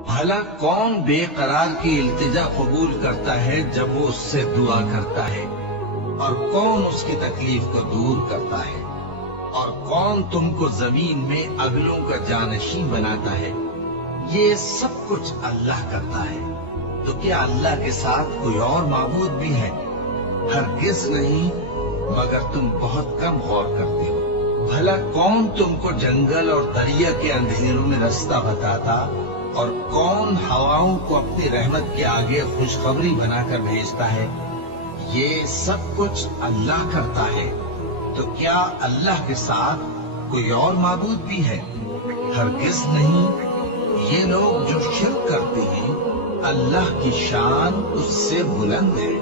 بھلا کون بے قرار کی التجا قبول کرتا ہے جب وہ اس سے دعا کرتا ہے، اور کون اس کی تکلیف کو دور کرتا ہے، اور کون تم کو زمین میں اگلوں کا جانشین بناتا ہے؟ یہ سب کچھ اللہ کرتا ہے، تو کیا اللہ کے ساتھ کوئی اور معبود بھی ہے؟ ہرگز نہیں، مگر تم بہت کم غور کرتے ہو۔ بھلا کون تم کو جنگل اور دریا کے اندھیروں میں رستہ بتاتا، اور کون ہواؤں کو اپنی رحمت کے آگے خوشخبری بنا کر بھیجتا ہے؟ یہ سب کچھ اللہ کرتا ہے، تو کیا اللہ کے ساتھ کوئی اور معبود بھی ہے؟ ہرگز نہیں۔ یہ لوگ جو شرک کرتے ہیں، اللہ کی شان اس سے بلند ہے۔